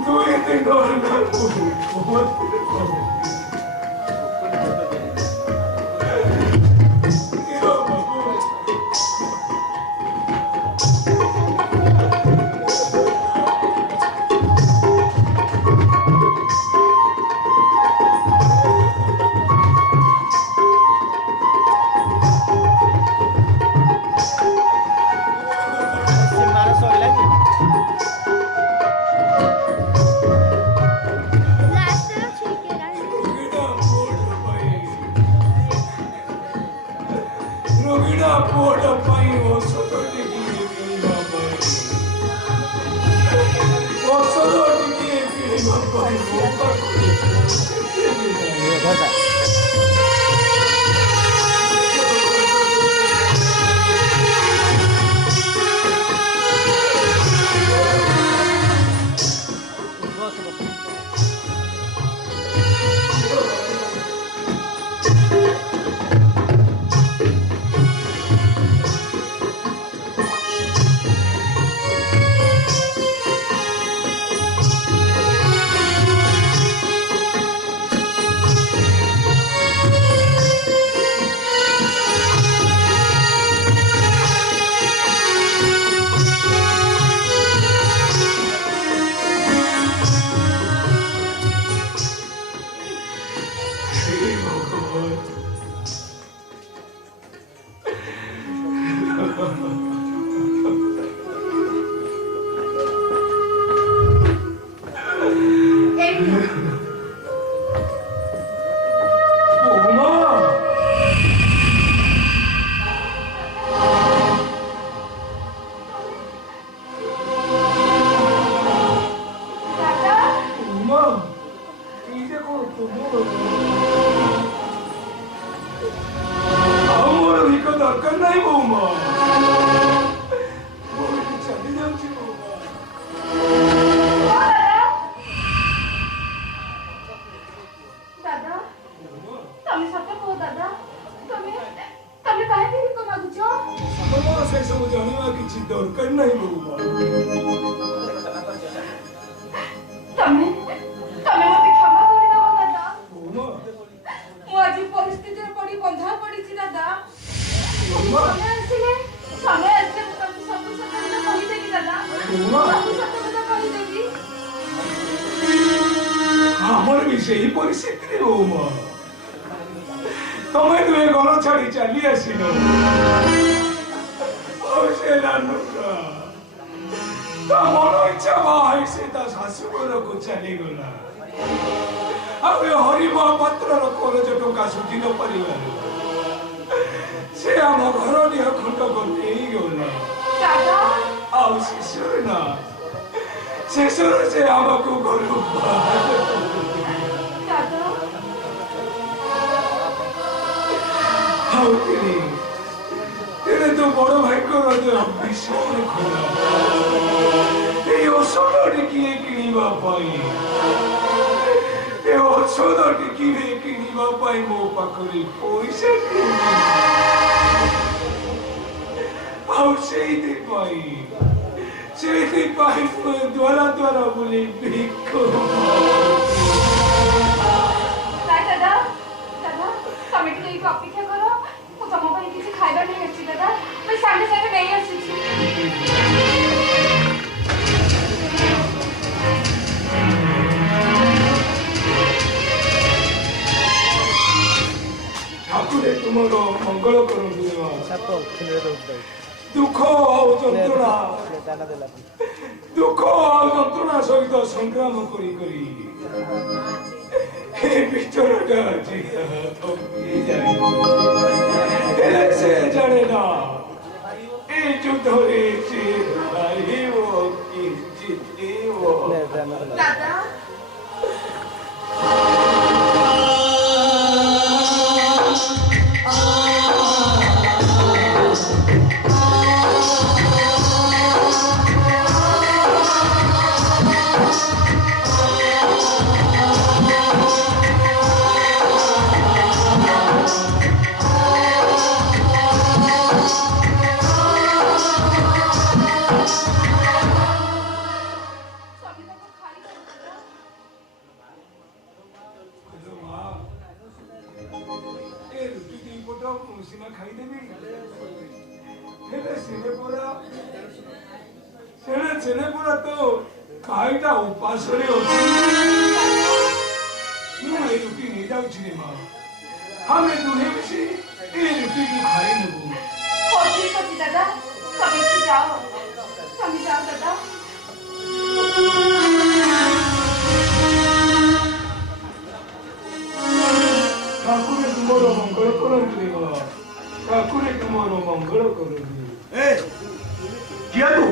দুই দিন আমার সেই পরিস্থিতি বৌমা তোমায় তুমি ঘর ছাড়ি চালি আসিল সে নানুকা তা মন ইচ্ছা বাহাই সে তা ଶାଶୁଘରକୁ ଚାଲିଗଲା ଆଉ ଏ ହରି ମହାପାତ୍ରର କରଜ ଟଙ୍କା ସୁଝି ନ ପାରିବାରୁ ସେ ଆମ ଘର ନିଅ ଖଣ୍ଡକ ନେଇଗଲା ଆଉ ଶେଷରେ ନା ଶେଷରେ ସେ ଆମକୁ ଘରୁ ଆଉ ତେଣେ ତ ବଡ ଭାଇଙ୍କର ଭୀଷଣ ଖରା এই ଔଷଧଟି କିଏ କିଣିବା ପାଇଁ ଏ ଔଷଧଟି କିଏ କିଣିବା ପାଇଁ ମୋ ପାଖରେ ପଇସା ଆଉ ସେଇଥିପାଇଁ ଦ୍ୱାରା ଦ୍ୱାରା ବୁଲି ଭିକ ତମେ ଟିକେ ଏଇଠି ଅପେକ୍ଷା କର ମୁଁ ତମ ପାଇଁ କିଛି ଖାଇବା ନେଇ ଆସିଛି ଦାଦା ମୁଁ ସାଙ୍ଗେ ସାଙ୍ଗେ ନେଇ ଆସିଛି ଠାକୁରେ ତୁମର ମଙ୍ଗଳ କରନ୍ତୁ ଦୁଃଖ ଆଉ ଯନ୍ତ୍ରଣା ସହିତ ସଂଗ୍ରାମ କରି କରି ଏ ବିଚରଟା ହେଲେ ସେ ଜାଣେ ନା ଏ ଯୁଦ୍ଧରେ ସେ ହାରିବ କି ଜିତିବ ଦାଦା ସେନେ ପୁରା ତ ଖାଇଟା ଉପାସରେ ଅଛି ମୁଁ ଏ ରୁଟି ନେଇଯାଉଛି ରେ ମା ଆମେ ଦୁହେଁ ମିଶି ଏ ରୁଟିକୁ ଖାଇ ନେବୁ ठीक ଅଛି ଦାଦା ତମେ ଯାଅ ଦାଦା ଠାକୁରେ ତୁମର ମଙ୍ଗଳ କରନ୍ତି ରେ ମା ଠାକୁରେ ତୁମର ମଙ୍ଗଳ କରନ୍ତି किया तू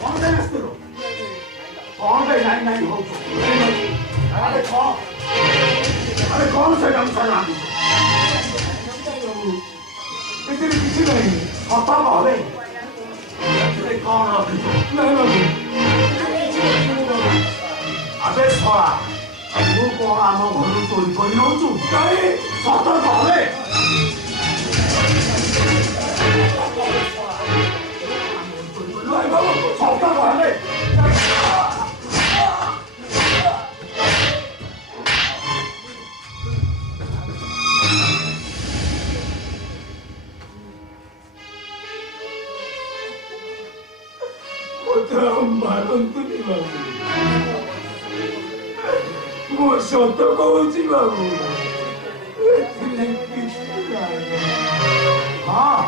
कौन से रास्ते रो कौन से नहीं हो अरे कौन से काम चला ଏଥିରେ କିଛି ନାହିଁ सता भावे तेरे कौन रखी ନାହିଁ ବାବୁ अबे छोड़ा तू कौन आम घर चोरी कर नौचु କାହିଁ सत भावे ନାହିଁ ବାବୁ सत भावे ମାରନ୍ତୁନି ବାବୁ ମୁଁ ସତ କହୁଛି ବାବୁ ଏଥିରେ କିଛି ନାହିଁ हाँ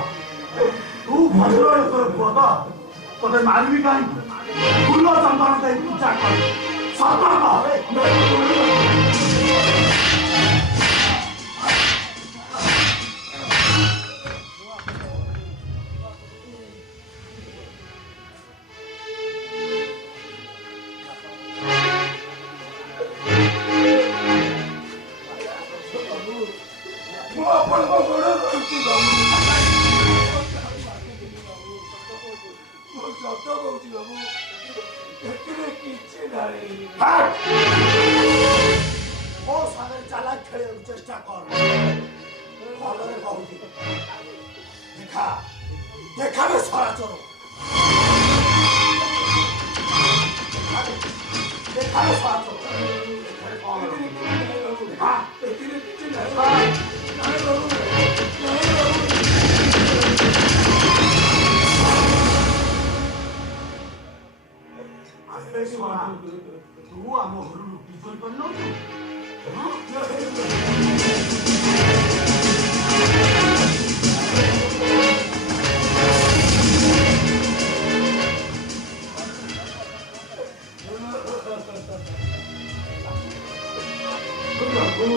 तू भद्र तोर पुआ तो तोते मारबी कहीं फूल चंदन दे पूजा कर सत भावे ମୁଁ ଆପଣଙ୍କ ଗୋଡ଼ ଧରୁଛି ବାବୁ ମୁଁ ସତ କହୁଛି ବାବୁ ଏଥିରେ କିଛି ନାହିଁ ओ सागर चालाक खेले चेष्टा कर भलरे कहूची देखा देखा बे सारा चोर देखा बे सारा चोर कौन हाँ ଏଥିରେ କିଛି ନାହିଁ ନାହିଁ ବାବୁ ନାହିଁ ବାବୁ अरे सोना तू आम घर लुटी चोरी कर नौचु ବାବୁ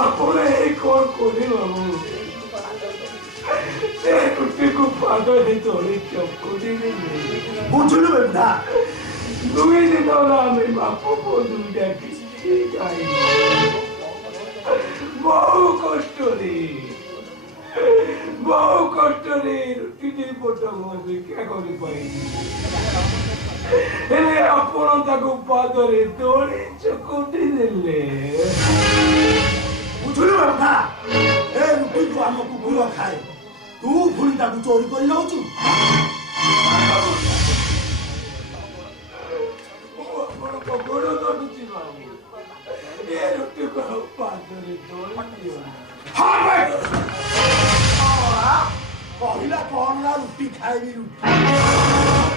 ଆପଣ ଏଇ କଣ କଲେ ବାବୁ ସେ ରୁଟିକୁ ପାଦରେ ତଳେ ଚକୁଟି ଦେଲେ बुझलु बेटा ଦୁଇ ଦିନ ହେଲା ଆମେ ବାପ ପୁଅ ଦୁଇଟା କିଛି ଖାଇନୁ ବହୁ କଷ୍ଟରେ ରୁଟି ଦେଇ ପଟ ଭିକ୍ଷା କରିପାରିଲି ହେଲେ ଆପଣ ତାକୁ ପାଦରେ ତଳେ ଚକୁଟି ଦେଲେ बुझलु बेटा ए रुटी को आम कुकुर खाए तू पुणी ताकू चोरी कर नौचु ଆପଣଙ୍କ ଗୋଡ଼ ଧରୁଛି ବାବୁ ଏ ରୁଟିକୁ ପାଦରେ ତଳେ ଦିଅନ୍ତୁ हाँ भाई कहला कौन ना रुटी खाएबी रुटी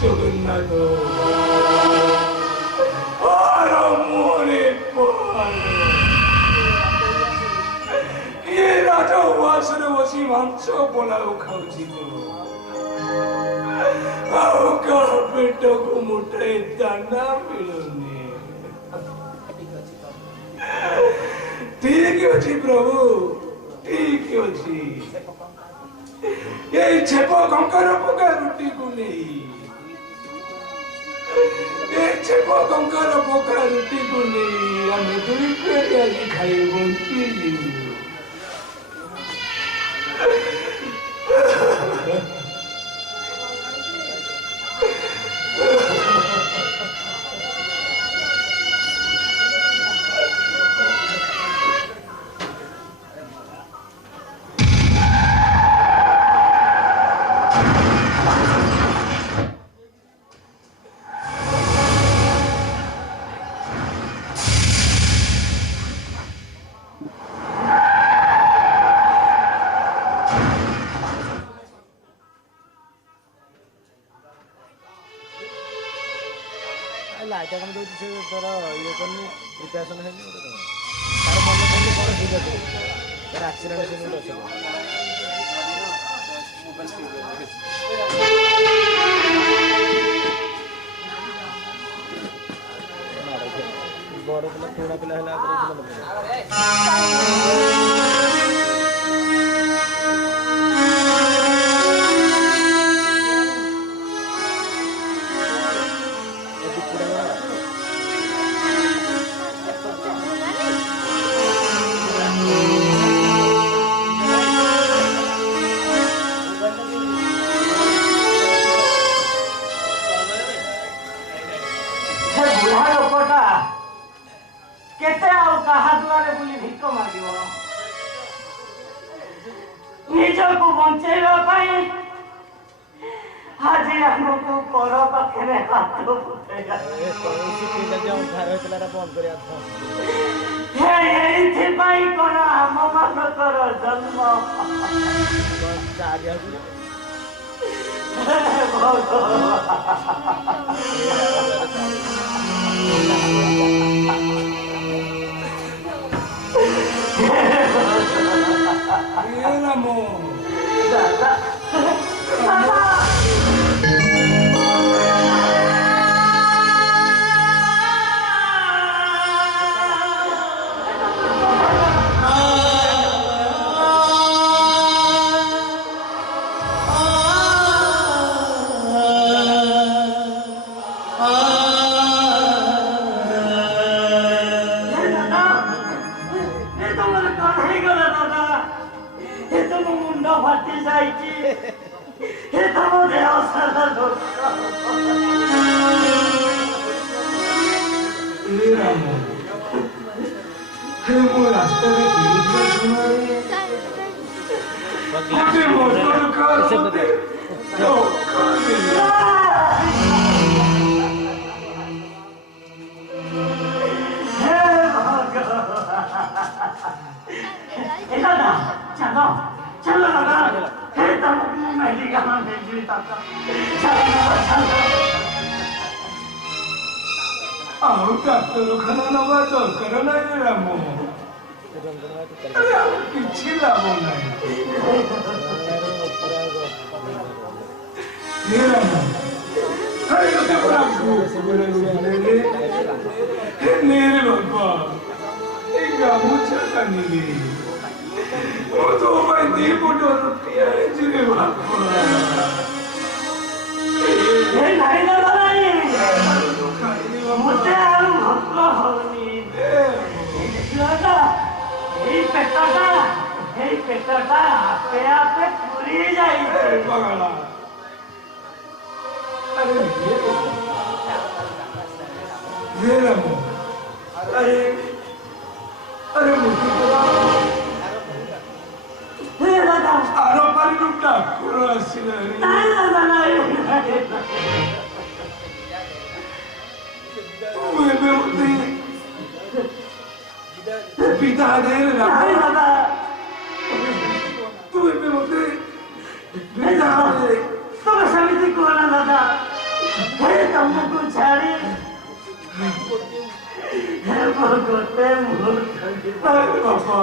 জগন্নাথ আর মরে ইয়ে রাজা উপাসনে বসি মাংস পোলাও খাଉଛି তো ଆଉ କାହା ପେଟକୁ ମୁଠାଏ ଦାନା ମିଳୁନି ଠିକ ଅଛି ପ୍ରଭୁ ଠିକ ଅଛି ଏଇ ଛେପ କଙ୍କର ପକା ରୁଟିକୁ ନେଇ से टंकार पकड़ा रुटी को नहीं आम दूरी पे आज खाई बंची लाइट कम दौर से तोर ये करनी प्रिपेरेसन है तार मन पड़े कौन ठीक अच्छे तार एक्सीडेंट से बड़ पिला पुरा पिला ନିଜକୁ ବଞ୍ଚେଇବା ପାଇଁ ଆଜି ଆମକୁ ପର ପାଖରେ ହାତ ଏଇଥିପାଇଁ କଣ ଆମମାନଙ୍କର ଜନ୍ମ ଡାକ୍ତରଖାନା ନବା ଦରକାର ନାହିଁ ରାମ କିଛି ଲାଭ ନାହିଁ ଗାମୁଛା କାନିଲି ମୁଁ ତୋ ପାଇଁ ଦି ପଟ ରୁଟି ଆଣିଛି ବାପା मुझे भोक होनी पेटटा आपे आपे पूरी जाए अरे दादा आरो पारी लुटा पूरा आसिले पिता दे दादा तू मते पिता दे तो समिति को ना दादा हे तुमको छाड़ी हे भगवते मूर्ख पापा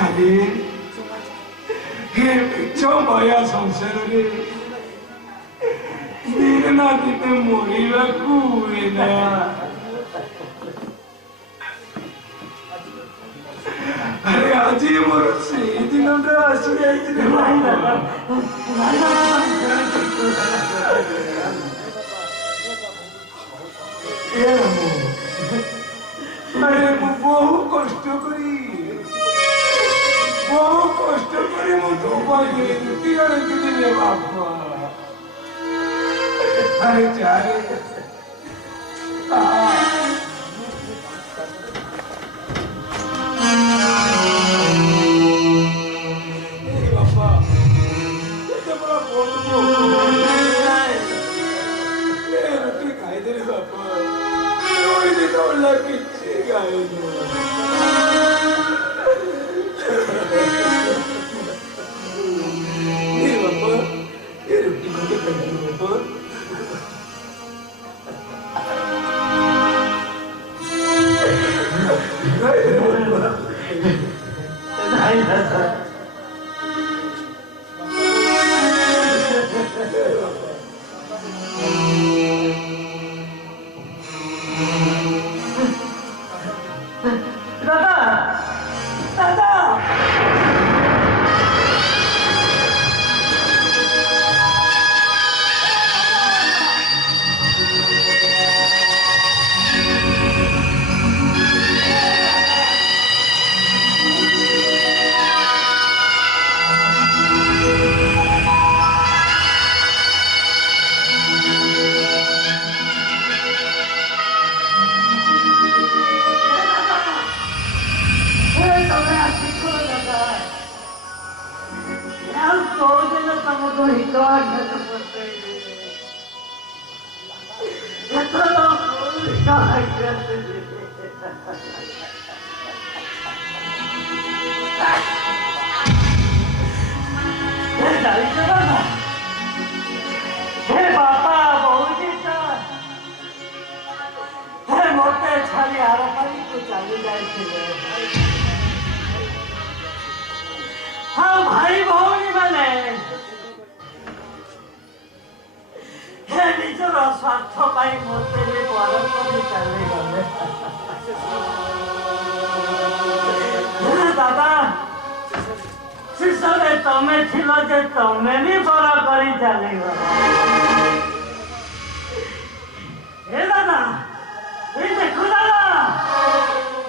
अरे हे पिछो माया संसार रे दिना दिने मोरिवा कुएना अरे आज मोर से दिन आसी जाई रे बापा अरे जा रे बापा ये बड़ा बोल रोटी खाई दे रे बापा कोई नहीं तो लग के खाए बापा ये रोटी को तो खाई दे बापा नहीं दादा हाँ भाई भौणी मैंने निजर स्वार्थ पाई मते पर चले गले दादा शिशुरे तमे थिल जे तमे भी बड़ करी चली हे दादा ये देखो दादा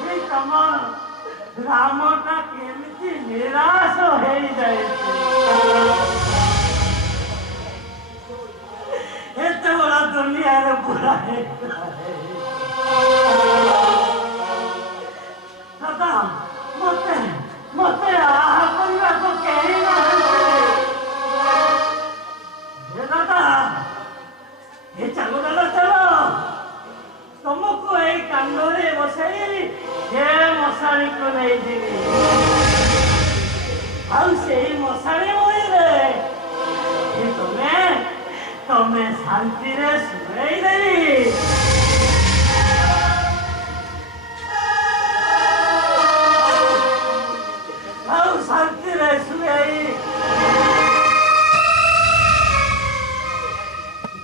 ये तम रामटा केमिति निराश हो जाए एते बड़ा दुनिया रे पूरा है दादा मते मते आहा परिवार को कहीं ना ये दादा ये चलो दादा चलो तुमको एक कांडोरे बसाई ये मशाली को नहीं जीवी हम से ही मशाली मोई रे ये तुम्हें शांति रे सुनाई नहीं हम शांति रे सुनाई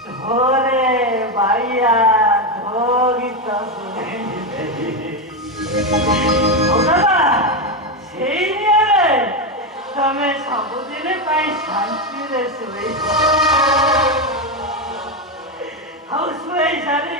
धोरे भाइया धोगी तो सुनाई तमें सबुदिन शांति रे शुई शुई सारी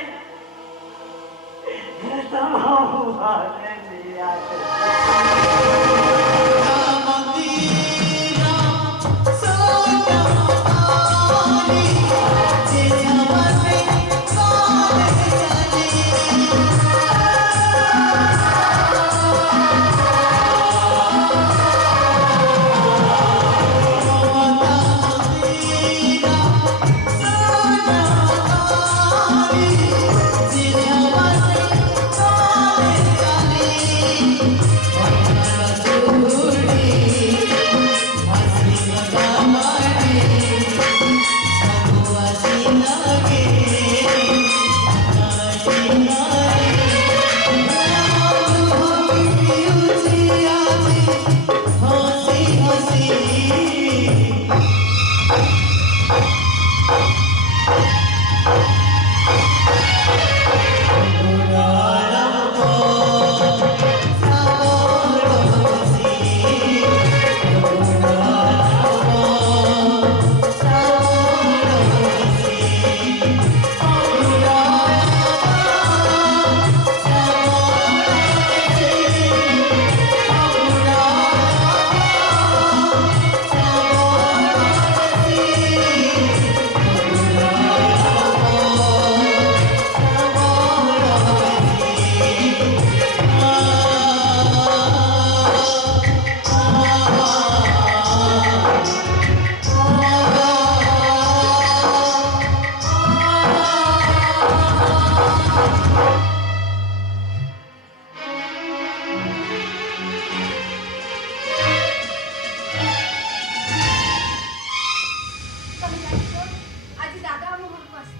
आज दादा हम घर को आसी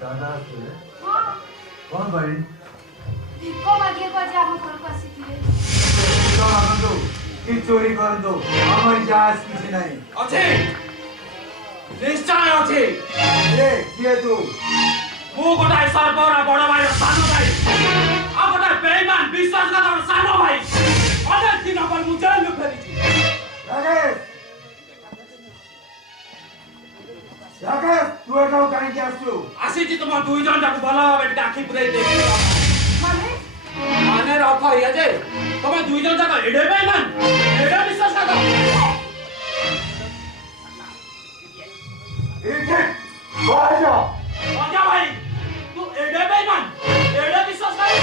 दादा से हां कौन भाई भिको मागे को आज हम घर को आसी तो हम दो कि चोरी कर दो हमर जास किसी नहीं अच्छे निश्चय अच्छे ए किए तू मु गोटाए सरबर आ बड़ भाई सानो भाई आ गोटाए बेईमान विश्वासघातक सानो भाई अनेक दिन पर मु जेल में फेरिछि राकेश तू एटा काहे के आसु आसीछि तुम दुई जन जाको भलो भाबे आखि पुराई दे माने माने रख या जे तुम दुई जन जाको एडे बेईमान एडे विश्वासघातक इके बाजा राजा भाई तू एडे बेईमान एडे विश्वासघातक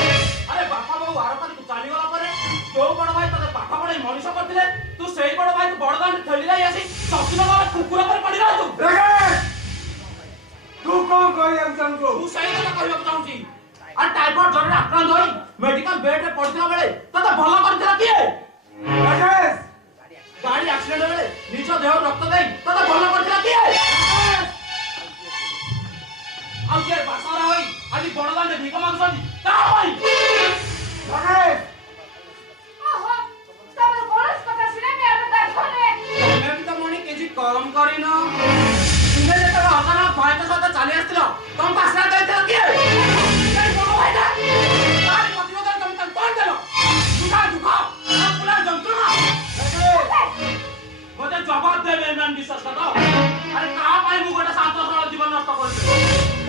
अरे बापा बाबू आर पर तू चाली गला परे जो बड़ भाई तते पाठ पढाई मनुष्य करथिले तू सेई बड़ भाई तू बड़दान थेली लाई आसी ससुर बाबा कुकुर पर पड़ी रह तू राकेश तू कौन कहिया चाहतो तू सही କଥା କହିବାକୁ ଚାହୁଁଛି আর টাইফয়েড জ্বরে আক্রান্ত হই মেডিকেল বেড রে পড়িଥିଲା বেলে ততে ভালো করছিলা কিয়ে राकेश গাড়ি অ্যাক্সিডেন্ট বেলে নিজ দেহ রক্ত দেই ততে ভালো করছিলা কিয়ে আর যে বাসারা হই আজি বড়দানে ভিক মাগছনি তা হই राकेश ओहो तमर गोरस কথা শুনে মে আর দেখনে তুমি भी तो मणि केजी कम करिन तुमे जेते अचानक भाई के साथ चली आस्तिल तुम पासरा दैथिल किए এই বড় ভাইটা তার প্রতিবাদ তুমি তার কোন দেলো দুখা পুরা যন্ত্রণা মতে জবাব দেবে ম্যান বিশ্বাস করো আরে কা পাই মু গোটা শান্ত সরল জীবন নষ্ট করছি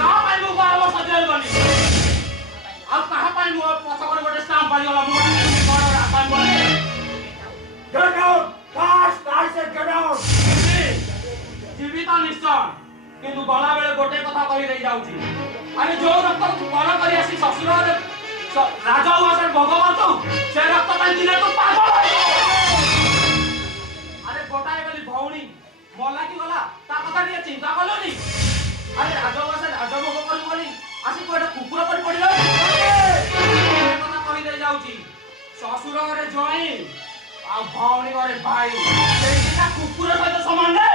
কা পাই মু 12 বছর জেল গনি আর কাহা পাই মু পছ করে গোটা স্টাম্প বাজি গলা মু বড় রাস্তা বলে get out fast I said get out জীবিত নিশ্চয় কিন্তু গলা বেলে গোটে কথা কই দেই যাউছি আরে जो রক্ত বড় করি আসি শ্বশুররে রাজা উয়াসের ভগবত সে রক্ত পাই দিলে তো পাগল আরে গোটাই বলি ভৌনি মলা কি গলা তা কথা নিয়ে চিন্তা করলনি আরে রাজা উয়াসের রাজা ভগবত বলি আসি কোটা কুকুর পরি পড়িল এই কথা কই দেই যাউছি শ্বশুররে জয় আর ভৌনি করে ভাই সেইটা কুকুরের সাথে সমান রে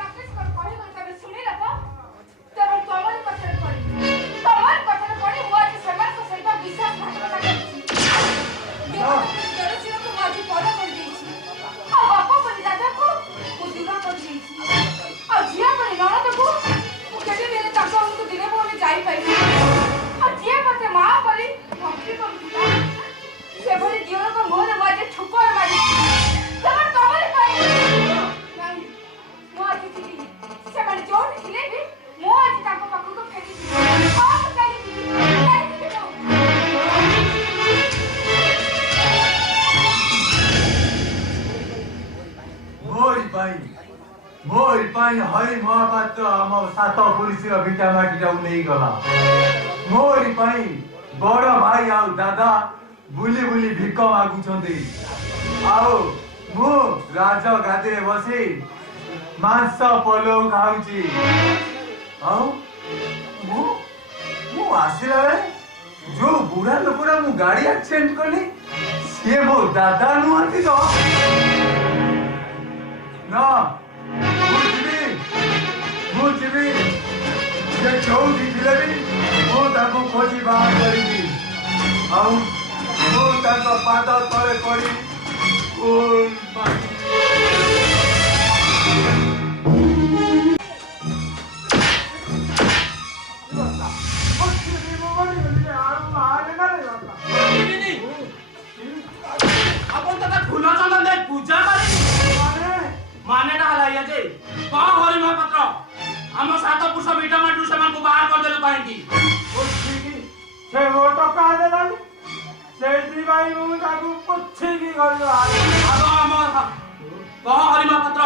রাকেশ কর কই তবে শুনি না তো তবে তোমার কথা করি তোমার কথা করি মু আজ সমান কো সহিত বিশ্বাসঘাতকতা করছি যেটা ছিল তো আজ পড়া করে দিয়েছি আর বাপা করে দাদাকু মু দূরা করে দিয়েছি আর জিয়া করে ননদকু মু কেটে মেরে তাকে আমাকে দিনে বলে যাই পাই আর জিয়া করতে মা বলি ভক্তি করছিলা সেভাবে দিওরক মোহনে মাঝে ঠুকর মারি তোমার কবর পাই নাই মু আজ চিঠি সেমানে যোউঠি ଥିଲେ ବି ମୁଁ ଆଜି ତାଙ୍କ ପାଖକୁ ଫେରିଯିବି ହଁ ମୁଁ ଚାଲିଯିବି ତ मोर पाई हरि महापात्र आम सात पुलिस भिटा माटिटा नहीं गला मोर पाई बड़ भाई आउ दादा बुली बुली भिक मागुछन्ती आओ मु राज गादी रे बसी मांस पलो खाउची आओ मु मु आसिला रे जो बुढ़ा लोकरा मु गाड़ी एक्सीडेंट करली से मो दादा नुहंती तो ना मुझे ये चौथी जिलेबी वो ताको खोजी बाहर करेगी आउ वो ताको पादा तले पड़ी ओल पानी अपन तक फूला चंदन दे पूजा करी माने ना हलाइया जे का हरि महापात्र हम सात पुरुष मीठा माटू समान को बाहर कर देलु काहे की से वो तो कहा देलानी से दी भाई मु ताको पुछी की गयो आगो हम का हरि महापात्र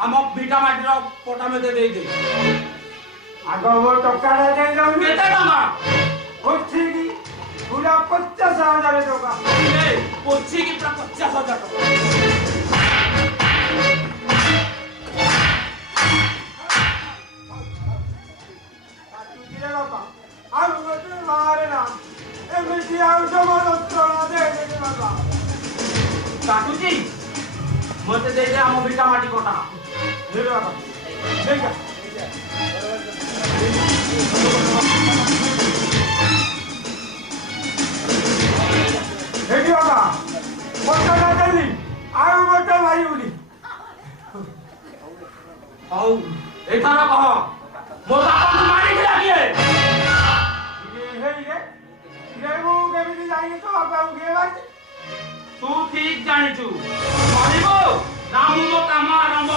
हम मीठा माटीर पोटा में दे दे आगो वो तो कहा दे जाऊ केते टका पुछी की पूरा 50,000 टका ए पोछी की पूरा 50,000 टका आ କେମିତି ଆଉ ଯନ୍ତ୍ରଣା ଦେଇଦେବି ବାବା। କାଟୁଛି ମତେ ଦେଇଦେ ଆମ ଭିଟା ମାଟି କଟା ନେବେ ବାବା ନେଇକା ହେଠି ବାବା ପଚାଟା ଦେଲି ଆଉ ଗୋଟେ ଭାଇଉନି। ହଉ ଏଥର କହ ମୋ ବାପାଙ୍କୁ ମାରିଥିଲା କିଏ? ମୁଁ କେମିତି ଜାଣିନି ତୋ ବାପାକୁ କିଏ ମାରିଛି? ତୁ ଠିକ ଜାଣିଛୁ ମରିବୁ ନା ମୁଁ ମୋ କାମ ଆରମ୍ଭ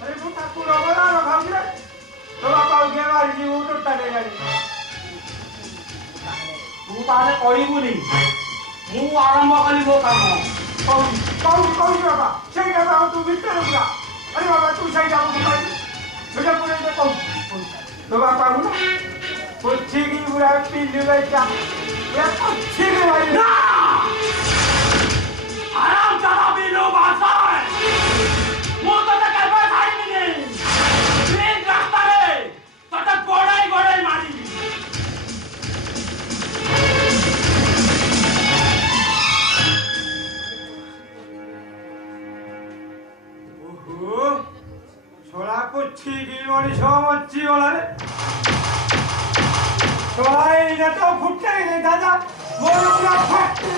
ଆରେ ମୁଁ ତାକୁ ରଗଡ଼ା ରଖାଉଛି ରେ ତୋ ବାପାକୁ କିଏ ମାରିଛି ମୁଁ ଟୋଟାଲି ଜାଣିନି। ତୁ ତାହେଲେ କହିବୁନି ମୁଁ ଆରମ୍ଭ କଲି ମୋ କାମ। କହୁଛି ବାବା ସେଇଟା ବାବା ତୁ ଭିତରେ ପୁରା। ଆରେ ବାବା ତୁ ସେଇଟା ମୁଁ କହିବି ସେଇଟା ପୁରା କହୁଛି ତୋ ବାପାକୁ ନା ପୋଛିକି ପୁରା ପିଲି ରହିছা ପୁରା ପୋଛିକି ଭାଇ ନା ଆରାମ ଚାଲା ବିଲୁ ଭାଷା ମୁଁ ତତେ କେବେ ଛାଡ଼ିବିନି। ଠିକ ରାସ୍ତାରେ ତତେ ଗୋଡ଼େଇ ଗୋଡ଼େଇ ମାରିବି। ଛୋଳା ପୋଛିକି ମଣିଷ ମରିଗଲାରେ। ଛୋଳା ଏଇଟା ତ ଫୁଟେଇ ଦେଇଥାନ୍ତା ମୋର ପୁରା ଫାଟି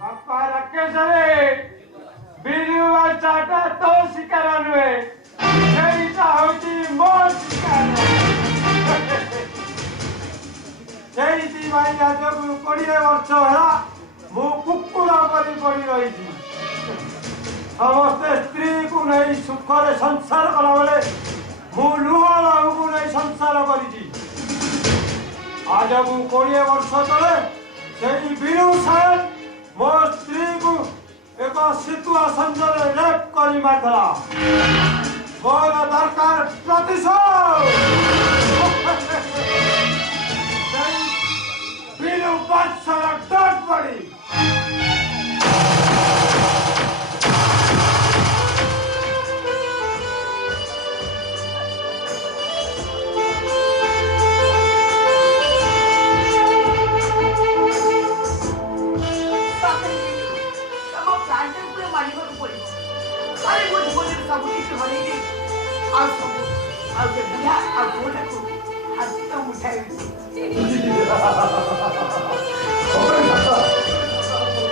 ବାପା ରାକେଶରେ ବିଲୁ ବାଚାଟା ତୋ ଶିକାର ନୁହେଁ ସେଇଟା ହଉଛି ମୋ ଶିକାର। ସେଇଥିପାଇଁ ଆଜକୁ 20 ବର୍ଷ ହେଲା ମୁଁ କୁକୁର ପରି ପଡ଼ି ରହିଛି। ସମସ୍ତେ ସ୍ତ୍ରୀକୁ ନେଇ ସୁଖରେ ସଂସାର କଲାବେଳେ ମୁଁ ଲୁହ ଲହୁକୁ ନେଇ ସଂସାର କରିଛି। ଆଜକୁ 20 ବର୍ଷ ତଳେ ସେଇ ବିଲୁ ସାହେବ ମୋ ସ୍ତ୍ରୀକୁ ଏକ ସିଚୁଏସନରେ ରେପ୍ କରି ମାରିଥିଲା। ମୋର ଦରକାର ପ୍ରତିଶୋଧ। ସେଇ ବିଲୁ ବାଦଶାହର ଡଟ୍ ପଡ଼ି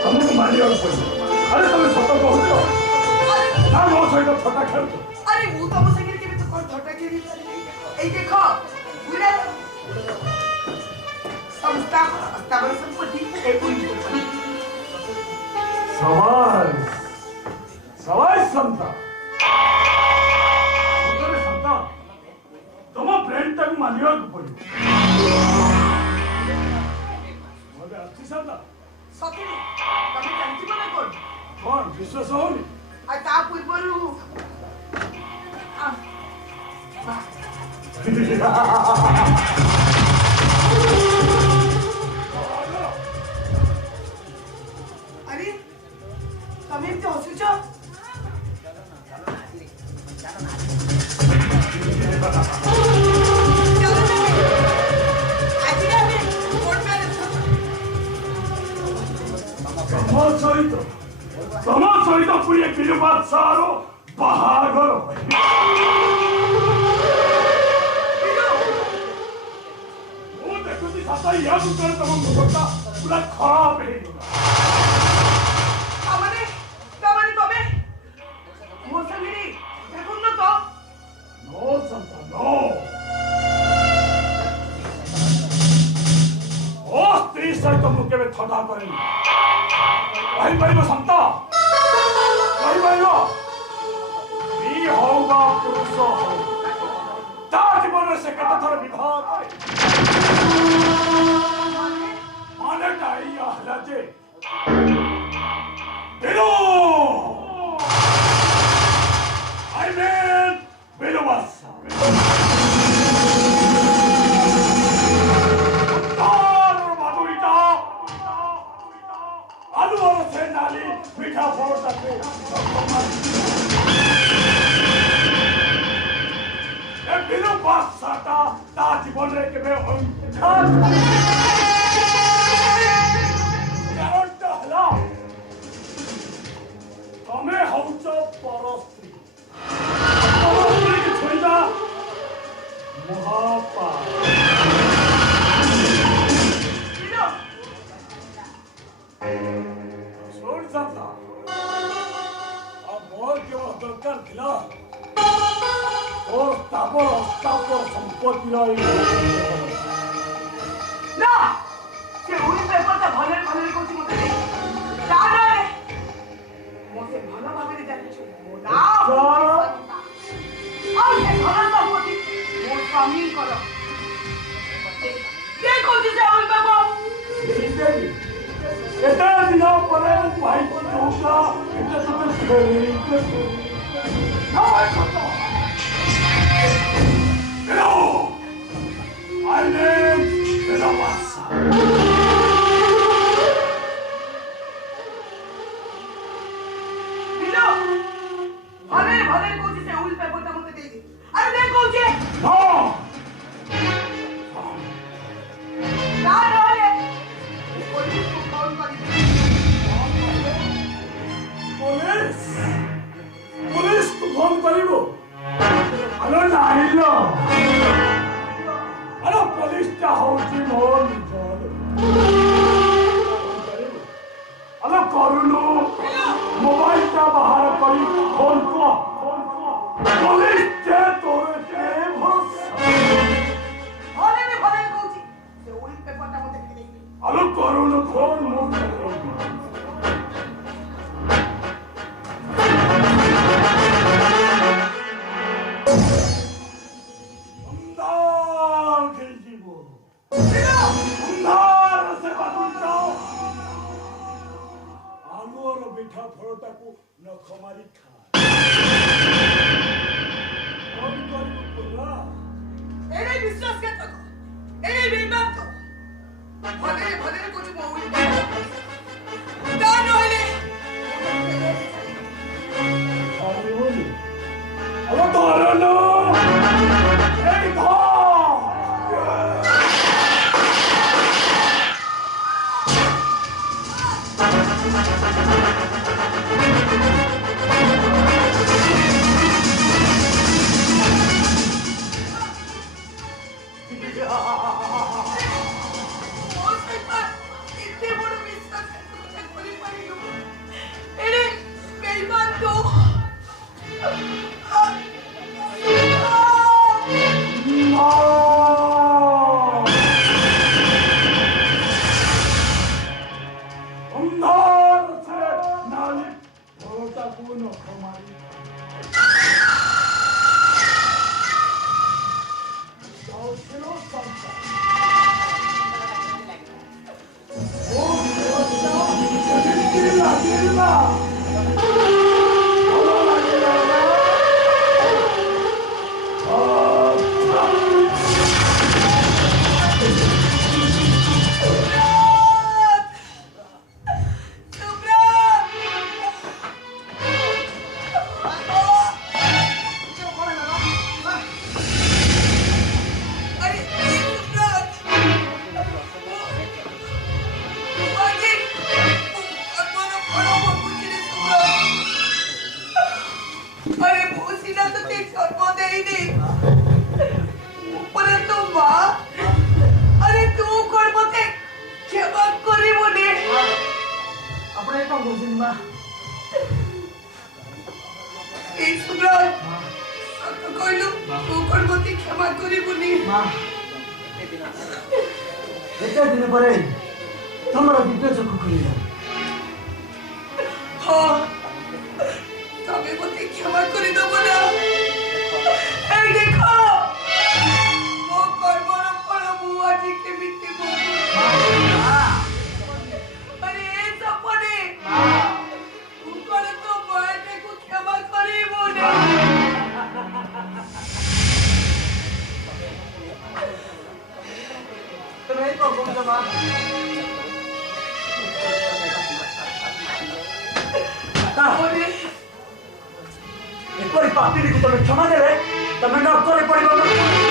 ତମକୁ ମାରିବାକୁ ପଡିବ। ଆରେ ତମେ ସତ କହୁଛ ନା ମୋ ସହିତ ଥଟା ଖେଳୁଛ? अरे वो तो मुझसे गिर के भी तो कौन छोटा गिरी एक देखो बुरा समझता संपत्ति एक कोई सवाल सवाल संता संता तुम ब्रेन तक मारिବାକୁ ପଡିବ। ମୋତେ ଅଛି ସଂତା सकेनी तमे जानती बना कौन କଣ ବିଶ୍ୱାସ ହଉନି? आ ता पूर्वरु अरे तमे तो हसुछ ତମ ସହିତ ପୁଣି ବିଲୁ ବାଦଶାହର ବାହାଘର। ମୁଁ ଦେଖୁଛି ସତ ୟା ଭିତରେ ତମ ମୁହଁଟା ପୁରା ଖରାପ ହେଇଗଲା। तमने तमने तमे मोसंगिरी देखुन न तो नो संता नो ओ स्त्री सहित ମୁଁ କେବେ ଥଟ୍ଟା କରେନି। କହିପାରିବ ସନ୍ତା କହିପାରିବ ସ୍ତ୍ରୀ ହଉ ବା ପୁରୁଷ ହଉ ତା ଜୀବନରେ ସେ କେତେ ଥର ବିବାହ କରେ। ମାନେଟା ଏଇଆ ହେଲା ଯେ ବିଲୁ I mean ବିଲୁ ବାଦଶାହ ଆଲୁଅର ସେ ନାଲି ମିଠା ଫଳଟାକୁ ଏ ବିଲୁ ବାସାଟା ତା ଜୀବନରେ କେବେ କାରଣଟା ହେଲା ତମେ ହଉଛ ପରସ୍ତ୍ରୀ ଛୁଇଁବା ମହାପାପ ଶୁଣ ସାନ୍ତା ଆଉ ମୋର କେବଳ ଦରକାର ଥିଲା ଓ ସ୍ଥାପନ ସମ୍ପତ୍ତିର ନା ସେ ଉଇ ପେପରଟା ଭଲରେ କହୁଛି ମତେ ନା ନା ମତେ ଭଲ ଭାବରେ ଜାଣିଛୁ ମୋ ନାଁ ଆଉ ସେ ଘର ସମ୍ପତ୍ତି ମୋ ସ୍ୱାମୀଙ୍କର କିଏ କହୁଛି ସେ ଉଇ ପେପର ଏତେ ଦିନ ପରେ ମୁଁ ଭାଇକୁ କହୁଥିଲା ଏତେ ତମେ Hello! My name is Amasa. ବିଲୁ ଭଲରେ କହୁଛି ସେ ଉଇ ପେପରଟା ମତେ ଦେଇଦେ ଆରେ ଦେ କହୁଛି No! ନା ନହେଲେ ପୋଲିସକୁ ଫୋନ କରିବି पुलिस को फोन करिबो अरे नाइलो अरे पुलिस टा होची मोर निजल अरे करूनो मोबाइल टा बाहर करी फोन को पुलिस के तोरे के भरोसा ଭଲରେ କହୁଛି ସେ ଉଇ ପେପରଟା ମତେ ଦେଇଦେ अरे करूनो फोन मोर ମିଠା ଫଳଟାକୁ ନଖ ମାରି ଖା କଣ କରିବୁ ପୁରା ଏରେ ବିଶ୍ୱାସଘାତକ ଏରେ ବେଇମାନ ଭଲରେ କହୁଛି ମୋ ଉଇ ତା ନହେଲେ ଛାଡ଼ିବୁନି ଆଲୋ ଧରନ ଏଇ ଧର एते दिन परे तमरा दिव्य चक्षु खुलिला हाँ तबे मते क्षमा करि दबो ना ए देखो मो कर्मर फल मु आज केमिति भोगु अरे ए सपने तू करे तो मायके को क्षमा करिबो ना तमे को जमा ଏପରି ପାପୀକୁ ତମେ କ୍ଷମା ଦେଲେ ତମେ ନର୍କରେ ପଡ଼ିବ।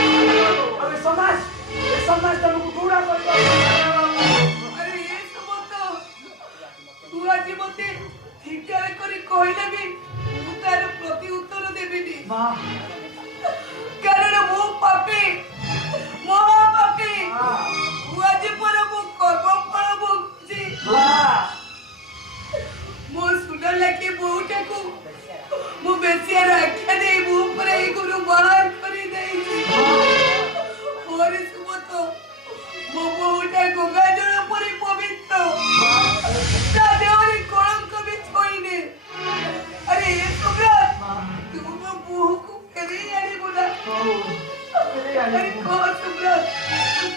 अरे कौन सम्राट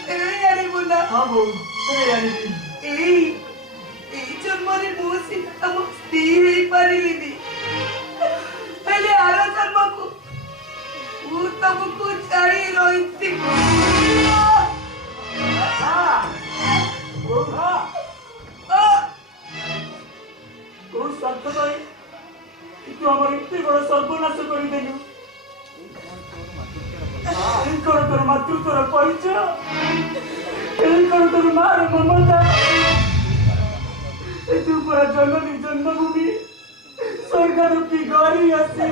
तेरे यानी बोला हाँ बोल तेरे यानी এই জন্মরে ମୁଁ ସିନା ତମ ସ୍ତ୍ରୀ ହେଇପାରିବିନି ହେଲେ ଆର ଜନ୍ମକୁ ମୁଁ ତମକୁ ଚାହିଁ ରହିଥିବି କୋଉ ସ୍ୱାର୍ଥ ପାଇଁ ତୁ ଆମର ଏତେ ବଡ଼ ସର୍ବନାଶ କରିଦେଲୁ এই কর তোর মাতৃত্বর পরিচয় এই কর তোর মার মমতা এই তু পুরা জননী জন্মভূমি স্বর্গারূপী গড়ি আছে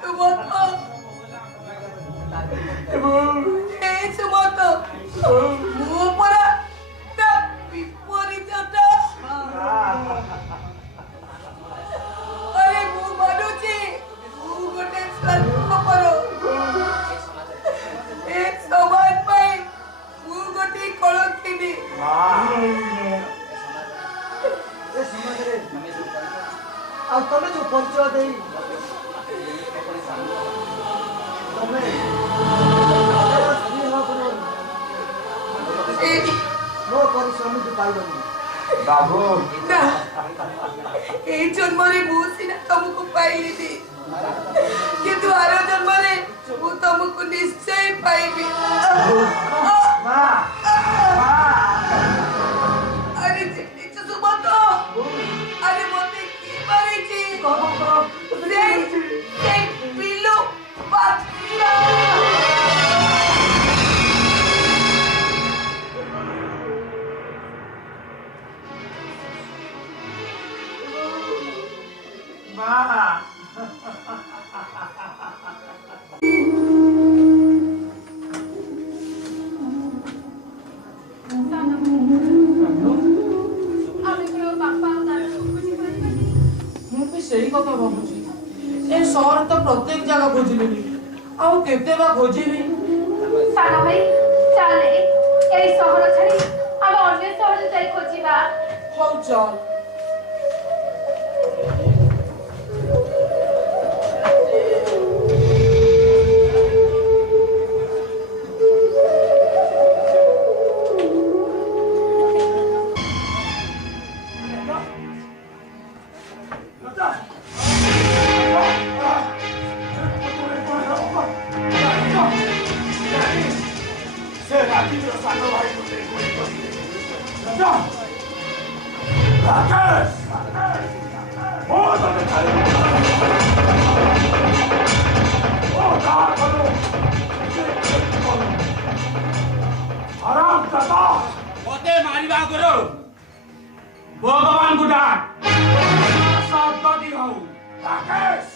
সুমত এই সুমত ମୁଁ ପରା ତା ବିପରୀତଟା ଆରେ ମୁଁ ମାନୁଛି ମୁଁ ଗୋଟେ ସ୍ୱାର୍ଥପର ଏ ସମାଜ ପାଇଁ ମୁଁ ଗୋଟେ କଳଙ୍କିନୀ ଏ ସମାଜରେ ଆଉ ତମେ ଯୋଉ ପରିଚୟ ଦେଇ ତମେ ମୋ ପରିଶ୍ରମକୁ ପାଇବନି ବାବୁ ନା এই জন্মরে ମୁଁ ସିନା ତମକୁ ପାଇଲିନି କିନ୍ତୁ ଆର ଜନ୍ମରେ ମୁଁ ତମକୁ ନିଶ୍ଚୟ ପାଇବି ଆରେ ଚିହ୍ନିଛୁ ସୁମତ ଆରେ ମତେ କିଏ ମାରିଛି ସେଇ ବିଲୁ ବାତ୍ୟା ସେଇ କଥା ଭାବୁଛି ଏ ସହର ତ ପ୍ରତ୍ୟେକ ଜାଗା ଖୋଜିଲିଣି ଆଉ କେତେ ବା ଖୋଜିବି ସାନ ଭାଇ ଚାଲେ ଏଇ ସହର ଛାଡି ଆମେ ଅନ୍ୟ ସହରରେ ଯାଇ ଖୋଜିବା ହଉ ଚାଲ ମତେ ମାରିବା ଆଗରୁ ଭଗବାନଙ୍କୁ ଡାକ ସାବଧାନ ହଉ ରାକେଶ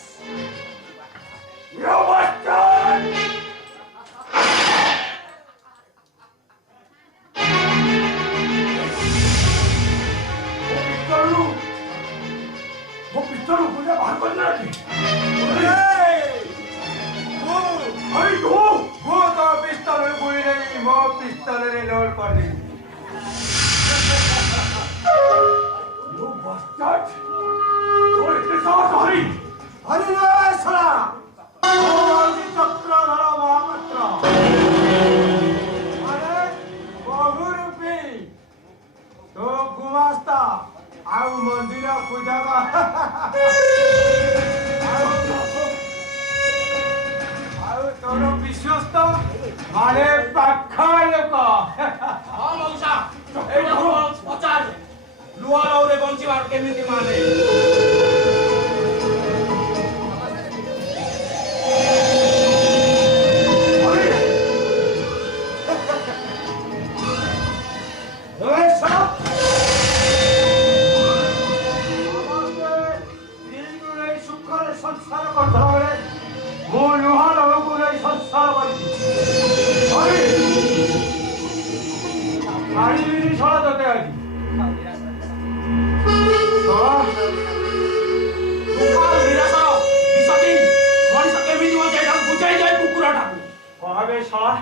ମୋ ପିସ୍ତଲ ପୂଜା ବାହାର କରିନାହାନ୍ତି ମୁଁ ତ ପିସ୍ତଲରେ ଗୁଳି ନେଇ ମୋ ପିସ୍ତଲରେ ଲୋଡ କରିଦେବି ଚକ୍ରଧର ମହାପାତ୍ର ବହୁରୂପୀ ତୋ ଗୁମାସ୍ତା ଆଉ ମନ୍ଦିର ପୂଜକ ଆଉ ତୋର ବିଶ୍ୱସ୍ତ ମାନେ ପାଖ ଲୋକ ହଁ ମଉସା ପଚାର ଲୁହା ଲଉରେ ବଞ୍ଚିବାର କେମିତି ମାନେ ସଂସାର କରିଥିଲା ବେଳେ ମୁଁ ଲୁହା ଲହକୁ ନେଇ ସଂସାର କରିଛି ଛାଡ଼ିବିନି ଶଳା ତତେ ଆଜି ମଣିଷ କେମିତି ବଞ୍ଚେ ତାକୁ ବୁଝାଇ ଯାଏ କୁକୁରଟାକୁ କହବେ ଶଳା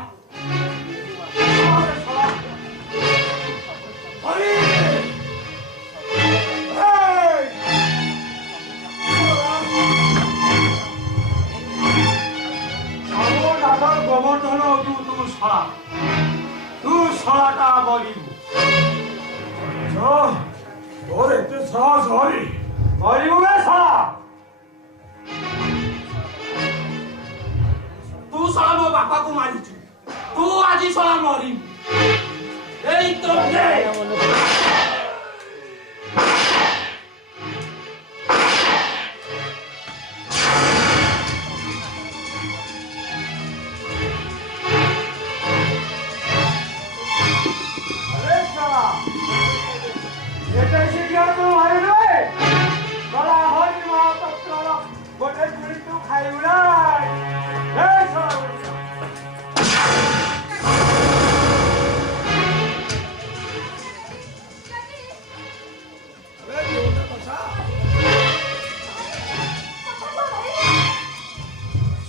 গোবর্ধন তু শলা তু শলাটা বলিবু তোর এতে সাহস হয় বলিবু বে শলা ତୁ ଶଳା ମୋ ବାପାକୁ ମାରିଛୁ ତୁ ଆଜି ଶଳା ମରିବୁ ଏଇ ତ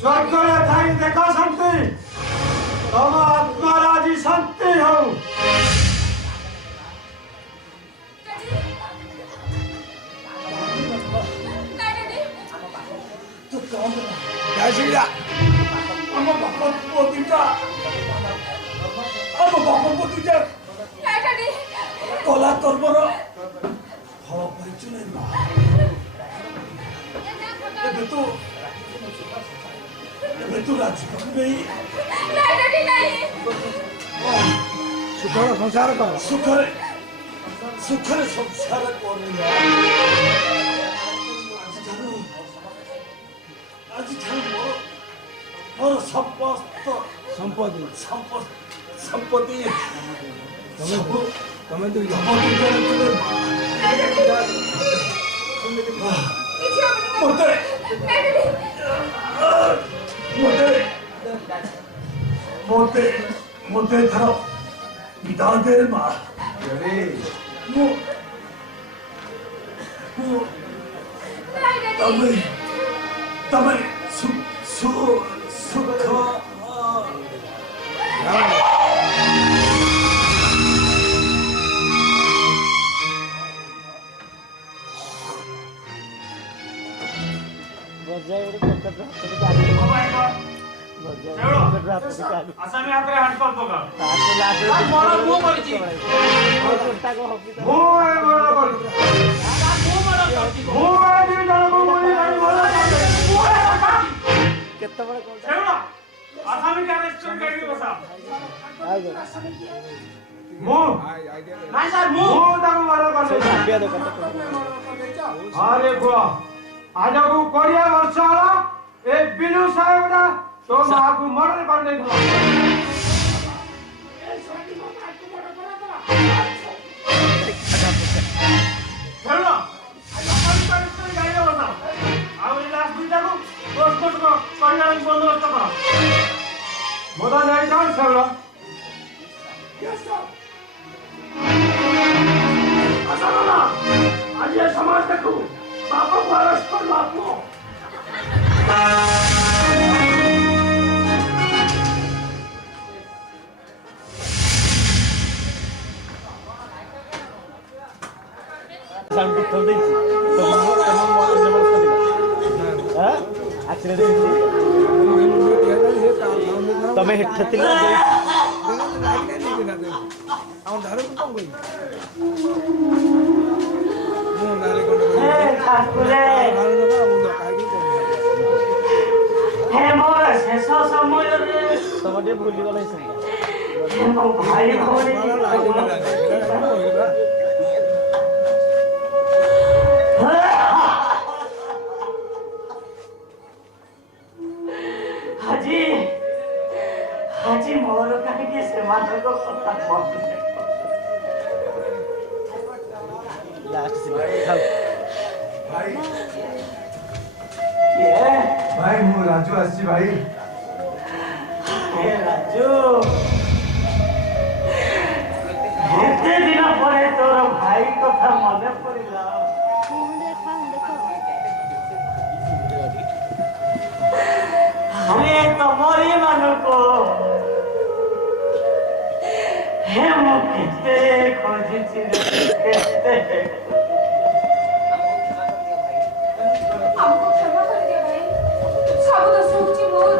স্বর্গরে থাই দেখা শান্তি তোমার আত্মার আজি শান্তি হও ଆମ ବାପ ପୁଅ ଦିଟା ଆମ ବାପ ପୁଅ ଦିଟା କଲା କର୍ମର ଫଳ ପାଇଛୁ ନାଇଁ ମା ଏବେ ତୁ ରାଜିବାକୁ ନେଇ ସୁଖର ସଂସାର କର ସୁଖରେ ସଂସାର କରିଲା ଆଜିଠାରୁ ମୋର ସମସ୍ତ ସମ୍ପତ୍ତି ତମେ ମୋତେ ଏଥର ବିଦାୟ ଦେ ମା ତମେ ସୁଖ ଆସାମୀ ହାତରେ ହାଣ୍ଡ କରିଦବା ବଡ ପୁଅ କରିଛି କେତେବେଳେ ଆସାମୀ ଆରେଷ୍ଟ କରି ଗାଡି ବସା ନାଇଁ ସାର୍ ମୁଁ अरे बुआ आज को कोड़िया वर्ष होला ए बिनु साहेब ना तो मां को मर्डर कर दे हेलो आसामी आरेस्ट କରି ଗାଡି ବସା ଆଉ ଏ ଲାଷ୍ଟ ଦୁଇଟାକୁ ପୋଷ୍ଟମର୍ଟମ କରିବା ବନ୍ଦୋବସ୍ତ କର मोदा नहीं जान सेवला ଆସାମା ଆଜି ଏ ସମାଜ ଦେଖୁ ବାପକୁ ଆରେଷ୍ଟ କର ବାପୁ ତମେ ହେଠ ଥିଲ ମୋର ଶେଷ ସମୟରେ ତମ ଟିକେ ଭୁଲିଗଲ ମୋ ଭାଇ ଭଉଣୀ ଆଜି ମୋର କାହିଁକି ସେମାନଙ୍କ କଥା ମନେ भाई मु राजू आसी भाई ରାଜୁ ଏତେ ଦିନ ପରେ ତୋର ଭାଇ କଥା ମନେ ପଡିଲା ଆରେ ତମରି ମାନଙ୍କୁ ହେ ମୁଁ କେତେ ଖୋଜିଛି କେତେ हमको क्षमा कर दिया भाई सब दोष होची मोर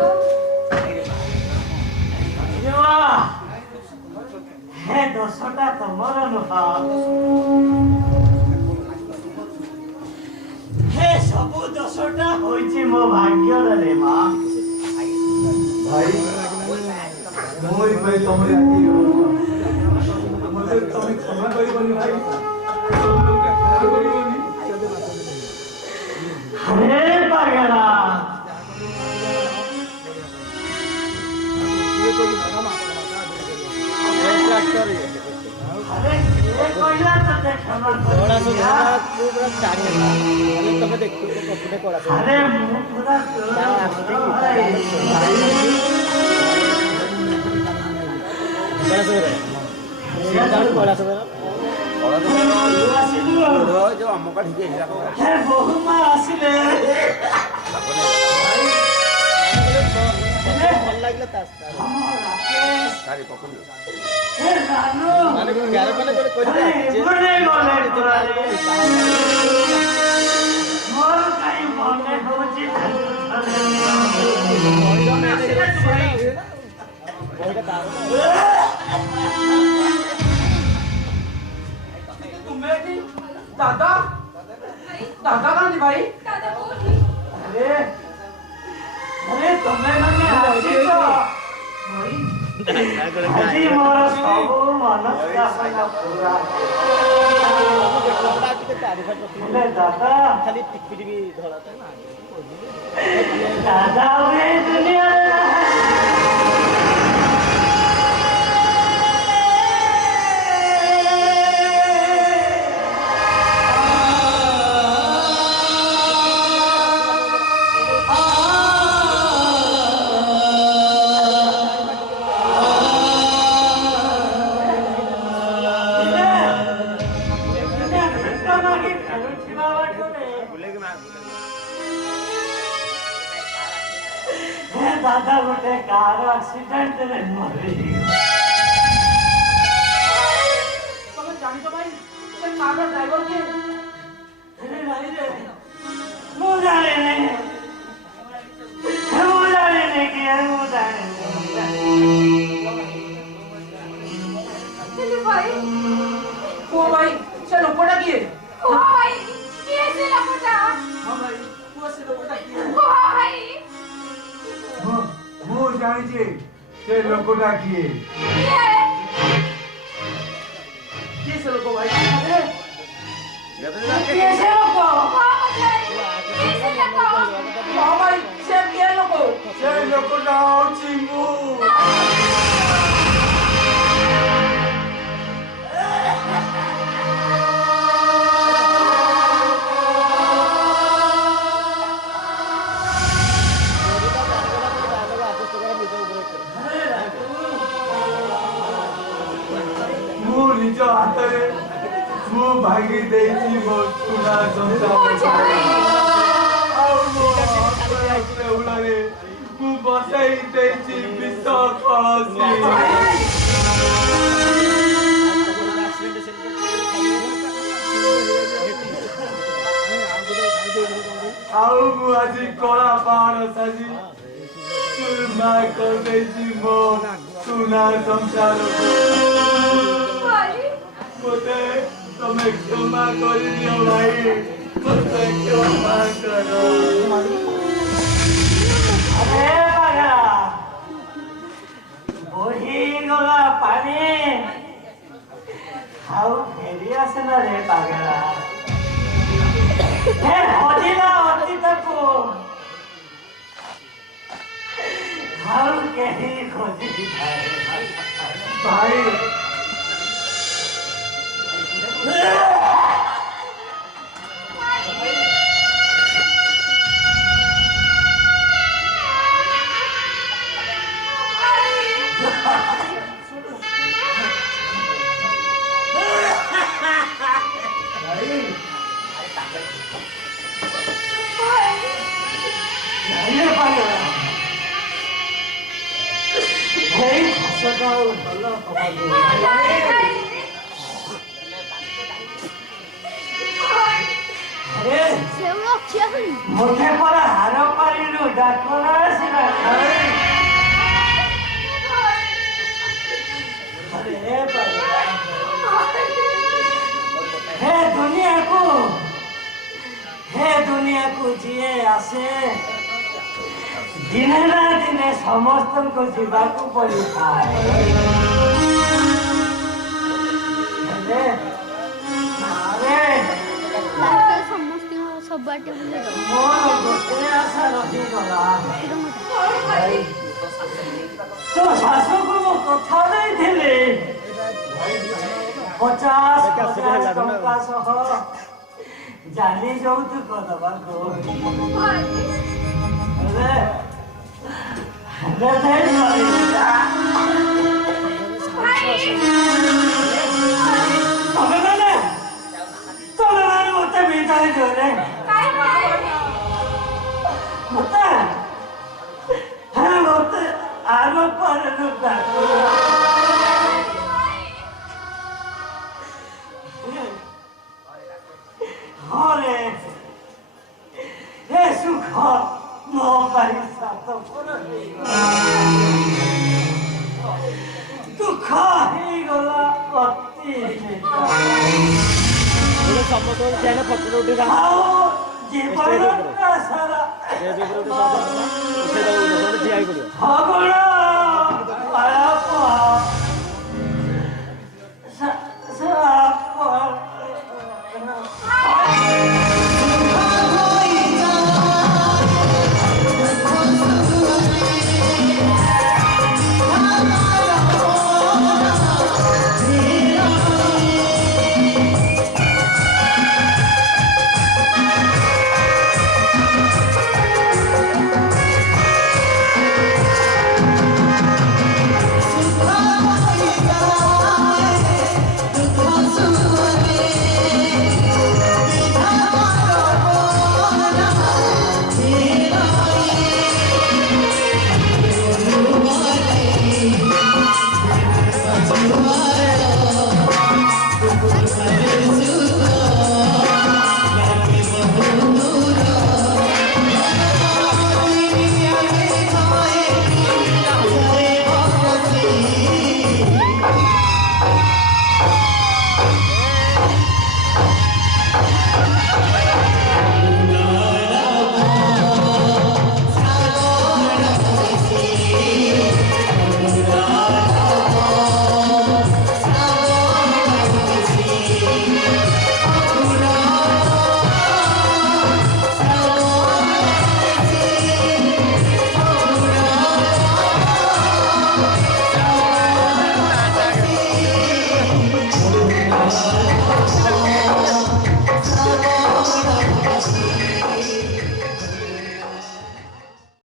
हे दोषटा तमर नुह हे सबु दोषटा होइछि मो भाग्यर रे मां भाई मोई भाई तमरे आती मुझे तुम क्षमा करिबनी भाई अरे पागला अरे ये कोइला तो क्षमा कोड़ा सो कर तू पूरा स्टार्ट कर तमे देख तू कपड़े कोड़ा सो अरे मैं पूरा कोड़ा सो रे ये दारू कोड़ा सो जो हमका ठीक है हे बहु मां आसिले ଭଲ ଲାଗିଲା ତାସ୍ତା हम राकेश ସାରି ପକନ हे रानू ମାନେ ଗ୍ୟାର ମାନେ ଗୋଟେ अरे କହିଲା मने गले तोरे मोर काई मने होची तुम्हें दादा दादा गांधी भाई दादा कोठी अरे अरे तुम्हें मने आसी तो जी मोर सब मनस्कामना पूरा ले दादा ଖାଲି ଟିପି ଟିପି ଧଳା ତ दादा वे दुनिया दादा गोटे कार एक्सीडेंट रे मरी तुम्हें जानी तो भाई से कार का ड्राइवर के अरे भाई रे मु जाने नहीं मु जाने नहीं कि मु जाने हेलो भाई वो भाई से लोपड़ा किए ओ भाई कैसे लपटा हां भाई वो से लोपड़ा किए ओ भाई ମୁଁ ଜାଣିଛି ସେ ଲୋକଟା କିଏ ये कैसे लोग भाई अरे कैसे लोग हां मतलब कैसे लगा हां भाई से के लोग ସେ ଲୋକଟା ହଉଛି ମୁଁ ମୁଁ ନିଜ ହାତରେ ମୁଁ ଭାଙ୍ଗି ଦେଇଛି ମୋ ସୁନା ସଂସାର ଆଉ ମୋ ହାତରେ ଶେଉଳରେ ମୁଁ ବସେଇ ଦେଇଛି ବିଷ କଳସି ଆଉ ମୁଁ ଆଜି କଳା ପାହାଡ଼ ସାଜି ଚୁରମା କରିଦେଇଛି ମୋ ସୁନା ସଂସାରକୁ भाई मुझे तुम्हें क्षमा कर दियो भाई मुझे क्षमा करो अरे बागा बोही गला पानी हाउ फेरी आसना रे बागा हे हजिला अतीतको हाउ केही खोजी भाई ये बागा हे हसदा भलो अरे मुझे पर हारो पारिलु डाकोला सिना अरे को जीए आसे दिने ना दिने समस्त को जीवा को पड़ी सब बाटे बुले मोर गोटे आशा रही गला तो शाशु को वो कथा नहीं थिले 50,000 टंका सह जानी যৌতুক দবা को अरे दुख ହେଇଗଲା ଅତି ସମସ୍ତ ଚାଇନା ଫଟୋ ଉଠେଇ ଜୀବନ ସାରା ଠିଆ ହେଇ ପଡ଼ିବ।